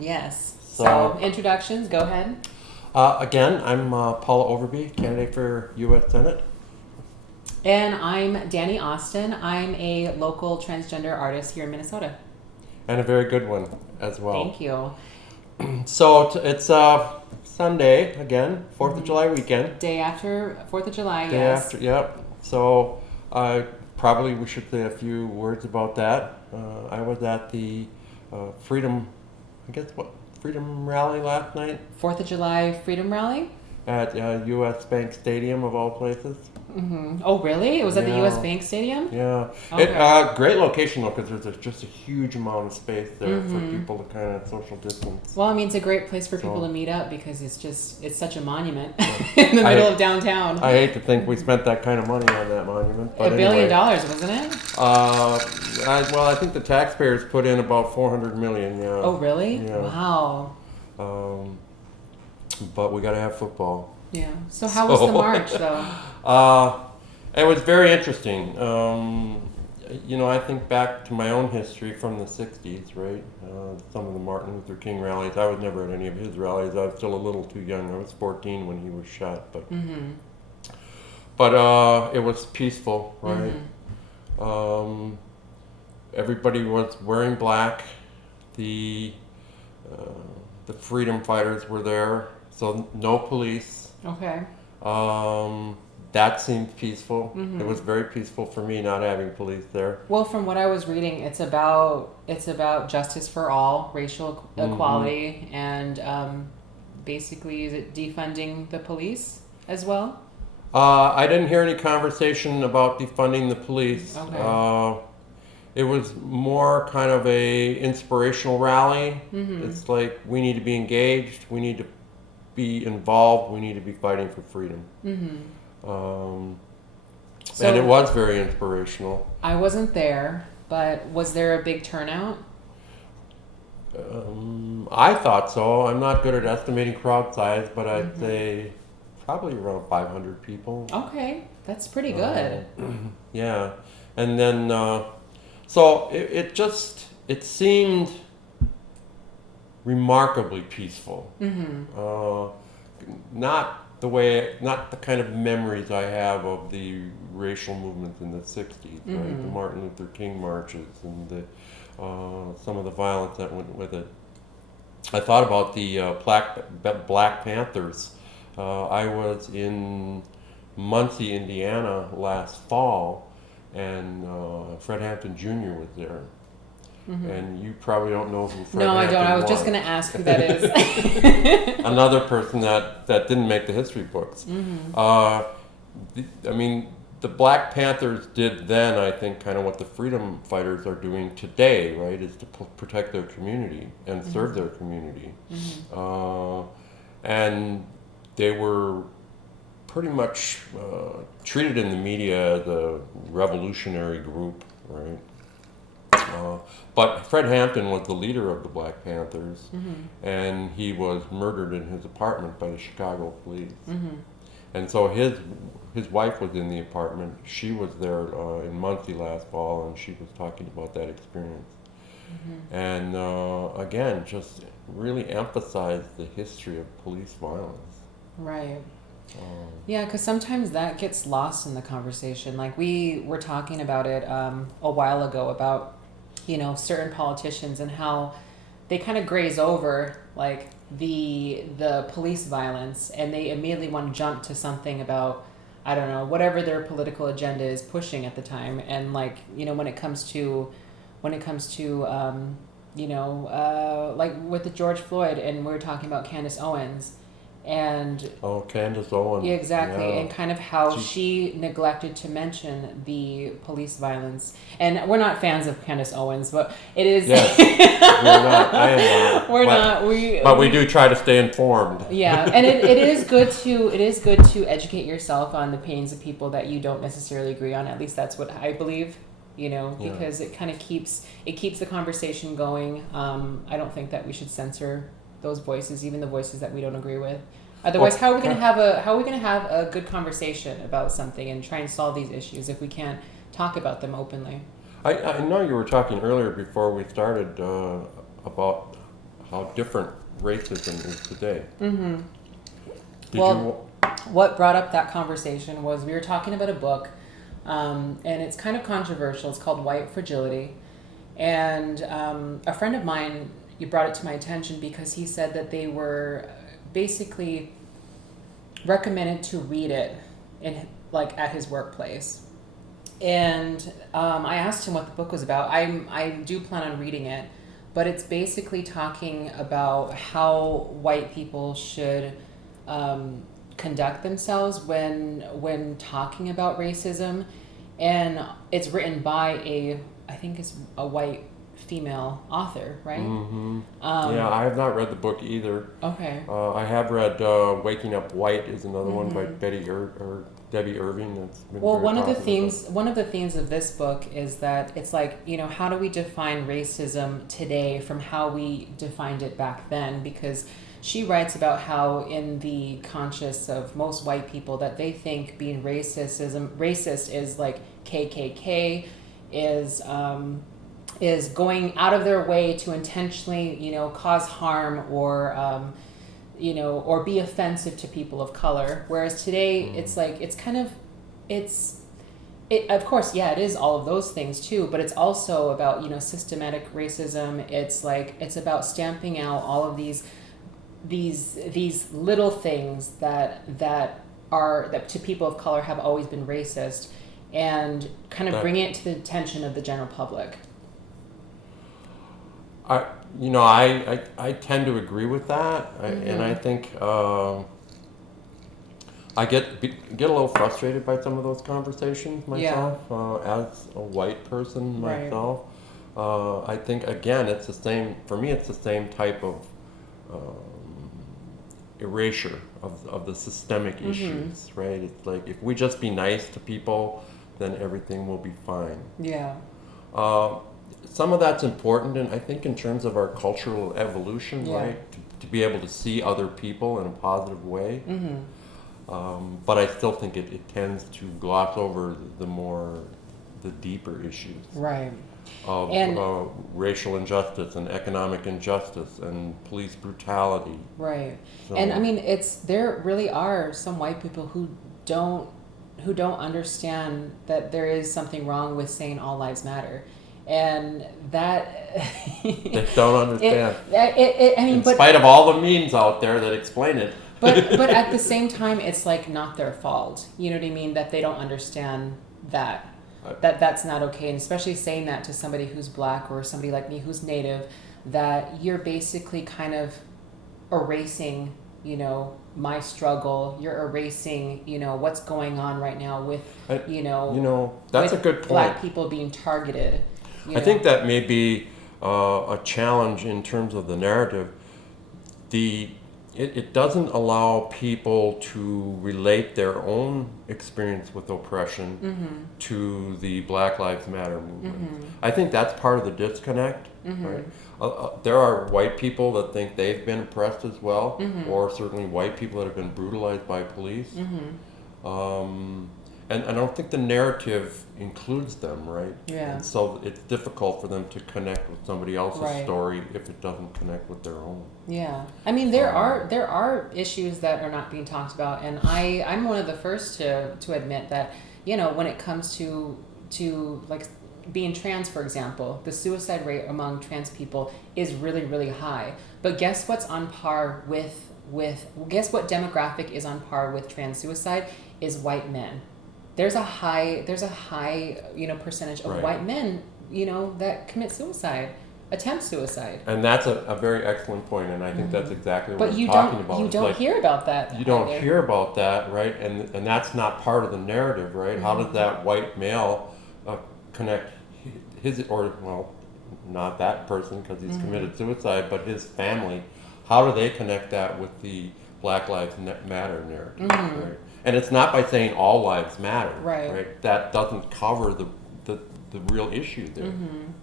Yes. So introductions, go ahead. Again, I'm Paula Overby, candidate for U.S. Senate. And I'm Dani Austin. I'm a local transgender artist here in Minnesota. And a very good one as well. Thank you. So it's Sunday, again, 4th of July weekend. Day after 4th of July, Day yes. after, yep. So probably we should say a few words about that. I was at the Freedom Rally last night. 4th of July Freedom Rally? At U.S. Bank Stadium, of all places. Mm-hmm. Oh, really? It was at the U.S. Bank Stadium? Yeah. Okay. Great location, though, because there's just a huge amount of space there for people to kind of social distance. Well, I mean, it's a great place for people to meet up because it's such a monument in the middle of downtown. I hate to think we spent that kind of money on that monument. But $1 billion, wasn't it? I think the taxpayers put in about $400 million, yeah. Oh, really? Yeah. Wow. But we got to have football. Yeah. So how was the march, though? It was very interesting. I think back to my own history from the 60s, right? Some of the Martin Luther King rallies. I was never at any of his rallies. I was still a little too young. I was 14 when he was shot. But it was peaceful, right? Everybody was wearing black. The freedom fighters were there. So no police. Okay. That seemed peaceful. It was very peaceful for me not having police there. Well, from what I was reading, it's about justice for all, racial equality, and basically, is it defunding the police as well? I didn't hear any conversation about defunding the police. Okay. It was more kind of a inspirational rally. It's like we need to be engaged. We need to be involved. We need to be fighting for freedom. And it was very inspirational. I wasn't there, but was there a big turnout? I thought so. I'm not good at estimating crowd size, but I'd say probably around 500 people. Okay, that's pretty good. Yeah. And then, so it seemed remarkably peaceful. Not the kind of memories I have of the racial movements in the 60s, right? The Martin Luther King marches and some of the violence that went with it. I thought about the Black Panthers. I was in Muncie, Indiana last fall, and Fred Hampton Jr. was there. And you probably don't know who Fred Hampton was. No, I don't. I was just going to ask who that is. Another person that didn't make the history books. The Black Panthers did then, I think, kind of what the freedom fighters are doing today, right, is to protect their community and serve their community. And they were pretty much treated in the media as a revolutionary group, right? But Fred Hampton was the leader of the Black Panthers, and he was murdered in his apartment by the Chicago police. And so his wife was in the apartment. She was there in Muncie last fall, and she was talking about that experience. And again, just really emphasized the history of police violence. Right. Yeah, because sometimes that gets lost in the conversation. Like we were talking about it a while ago about certain politicians and how they kind of graze over like the police violence, and they immediately want to jump to something about, I don't know, whatever their political agenda is pushing at the time. And like when it comes to like with the George Floyd, and we were talking about Candace Owens. And Candace Owens. Yeah, exactly. Yeah. And kind of how she neglected to mention the police violence. And we're not fans of Candace Owens, but it is. Yes, we're not. I am not. We're not. But we do try to stay informed. Yeah, and it is good to educate yourself on the opinions of people that you don't necessarily agree on. At least that's what I believe. Because it kind of keeps the conversation going. I don't think that we should censor those voices, even the voices that we don't agree with. Otherwise, how are we going to have a good conversation about something and try and solve these issues if we can't talk about them openly? I know you were talking earlier before we started about how different racism is today. Mm-hmm. Did Well, what brought up that conversation was we were talking about a book, and it's kind of controversial. It's called White Fragility. And a friend of mine, you brought it to my attention because he said that they were basically recommended to read it in like at his workplace. And I asked him what the book was about. I do plan on reading it, but it's basically talking about how white people should conduct themselves when talking about racism. And it's written by I think it's a white female author, right? Mm-hmm. Yeah, I have not read the book either. Okay. I have read Waking Up White is another one by Debbie Irving. That's been Well, very one of the popular. themes of this book is that it's like, how do we define racism today from how we defined it back then? Because she writes about how in the conscious of most white people that they think being racist is like KKK, is going out of their way to intentionally, cause harm or or be offensive to people of color. Whereas today, it's like, of course, yeah, it is all of those things too, but it's also about, systematic racism. It's like, it's about stamping out all of these little things that to people of color have always been racist, and kind of bringing it to the attention of the general public. I tend to agree with that, and I think I get a little frustrated by some of those conversations myself, as a white person myself. Right. I think again, it's the same for me. It's the same type of erasure of the systemic issues, right? It's like if we just be nice to people, then everything will be fine. Yeah. Some of that's important, and I think in terms of our cultural evolution, right, to be able to see other people in a positive way. But I still think it tends to gloss over the deeper issues, right, of racial injustice and economic injustice and police brutality. Right. So, and I mean, there really are some white people who don't understand that there is something wrong with saying all lives matter. And that they don't understand. In spite of all the memes out there that explain it. but at the same time, it's like not their fault. You know what I mean? That they don't understand that that's not okay. And especially saying that to somebody who's black or somebody like me who's native, that you're basically kind of erasing, my struggle. You're erasing, what's going on right now with, that's a good point. Black people being targeted. I think that may be a challenge in terms of the narrative. It doesn't allow people to relate their own experience with oppression to the Black Lives Matter movement. I think that's part of the disconnect, right? There are white people that think they've been oppressed as well, or certainly white people that have been brutalized by police. And I don't think the narrative includes them, right? Yeah. And so it's difficult for them to connect with somebody else's story if it doesn't connect with their own. Yeah. I mean, there are issues that are not being talked about, and I'm one of the first to admit that, when it comes to like being trans, for example, the suicide rate among trans people is really, really high. But guess what's on par guess what demographic is on par with trans suicide is white men. There's a high percentage of white men, that commit suicide, attempt suicide. And that's a very excellent point, and I think that's exactly what we're talking about. You don't hear about that. You don't hear about that, right? And that's not part of the narrative, right? How does that white male connect not that person because he's committed suicide, but his family? How do they connect that with the Black Lives Matter narrative, right? And it's not by saying all lives matter, right? That doesn't cover the real issue there.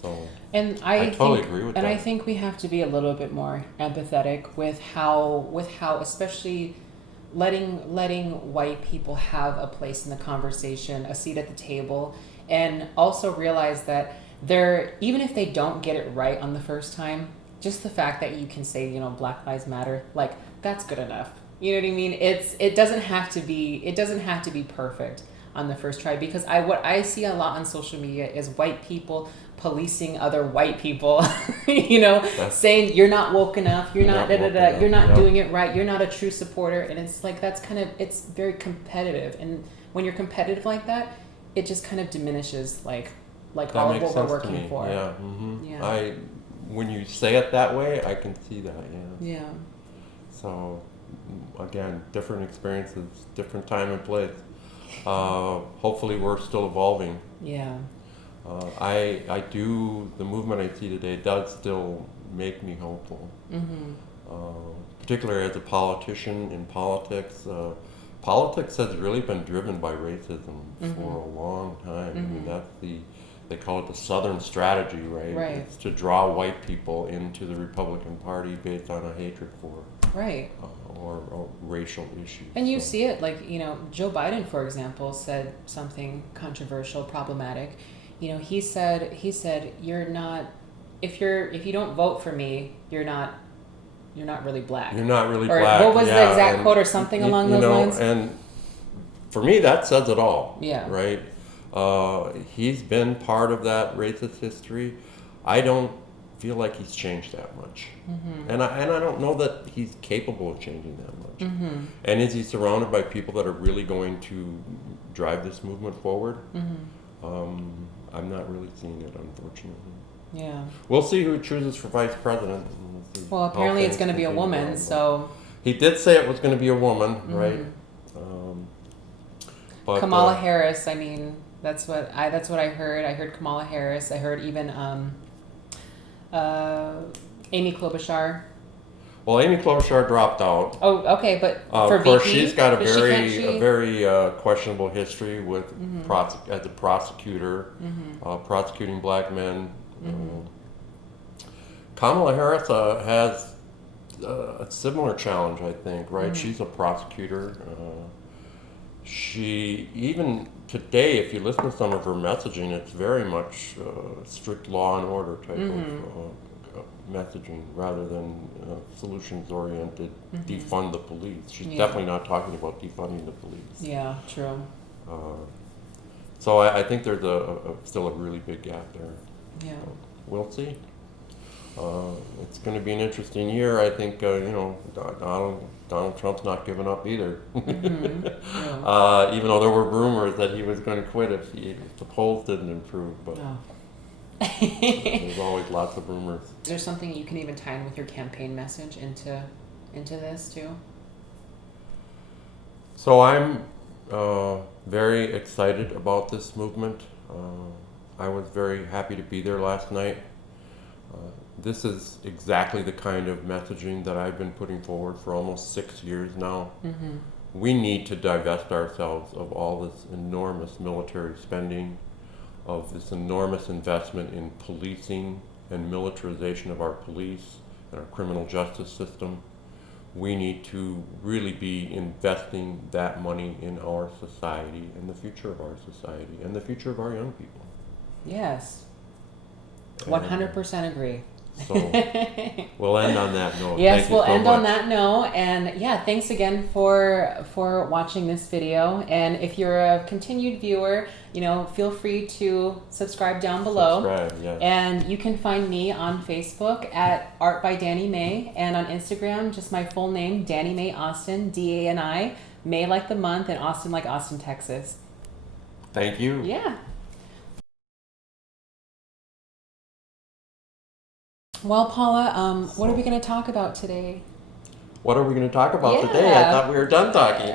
So and I totally agree with that. And I think we have to be a little bit more empathetic with how especially letting white people have a place in the conversation, a seat at the table, and also realize that even if they don't get it right on the first time, just the fact that you can say, you know, Black Lives Matter, like, that's good enough. You know what I mean? It doesn't have to be perfect on the first try, because what I see a lot on social media is white people policing other white people, you know, saying you're not woke enough, you're not you're not doing it right, you're not a true supporter, and it's like it's very competitive, and when you're competitive like that, it just kind of diminishes like all of what we're working for. Yeah. Mm-hmm. Yeah. When you say it that way, I can see that. Yeah. Yeah. So, again, different experiences, different time and place. Hopefully we're still evolving. Yeah. The movement I see today does still make me hopeful. Particularly as a politician in politics. Politics has really been driven by racism for a long time. I mean, they call it the Southern strategy, right? Right. It's to draw white people into the Republican Party based on a hatred for or racial issues. And you see it, like, you know, Joe Biden, for example, said something controversial, problematic. You know, he said you're not, if you don't vote for me, you're not really black. You're not really or black. What was the exact quote or something along those lines? And for me, that says it all. Yeah. Right. He's been part of that racist history. I don't feel like he's changed that much, and I don't know that he's capable of changing that much. And is he surrounded by people that are really going to drive this movement forward? I'm not really seeing it, unfortunately. Yeah. We'll see who chooses for vice president. Well, apparently it's going to be a woman, so. He did say it was going to be a woman, right? But, Kamala Harris, I mean, that's what I heard. I heard Kamala Harris. I heard even Amy Klobuchar. Well, Amy Klobuchar dropped out. Oh, okay, but for of course, VP, she's got a very questionable history with as a prosecutor, prosecuting black men. Kamala Harris has a similar challenge, I think. Right? She's a prosecutor. She, even today, if you listen to some of her messaging, it's very much strict law and order type of messaging rather than solutions-oriented, defund the police. She's definitely not talking about defunding the police. Yeah, true. So I think there's still a really big gap there. Yeah. So we'll see. It's going to be an interesting year. I think, Donald Trump's not giving up either. Yeah. Even though there were rumors that he was going to quit if the polls didn't improve. But there's always lots of rumors. Is there something you can even tie in with your campaign message into this too? So I'm very excited about this movement. I was very happy to be there last night. This is exactly the kind of messaging that I've been putting forward for almost 6 years now. We need to divest ourselves of all this enormous military spending, of this enormous investment in policing and militarization of our police and our criminal justice system. We need to really be investing that money in our society and the future of our society and the future of our young people. Yes. 100% agree. So we'll end on that note. Yes, we'll end on that note. And yeah, thanks again for watching this video. And if you're a continued viewer, you know, feel free to subscribe down below. Subscribe, yes. And you can find me on Facebook at Art by Dani May, and on Instagram, just my full name, Dani May Austin, DANI, May like the month, and Austin like Austin, Texas. Thank you. Yeah. Well, Paula, what are we going to talk about today? What are we going to talk about today? I thought we were done talking.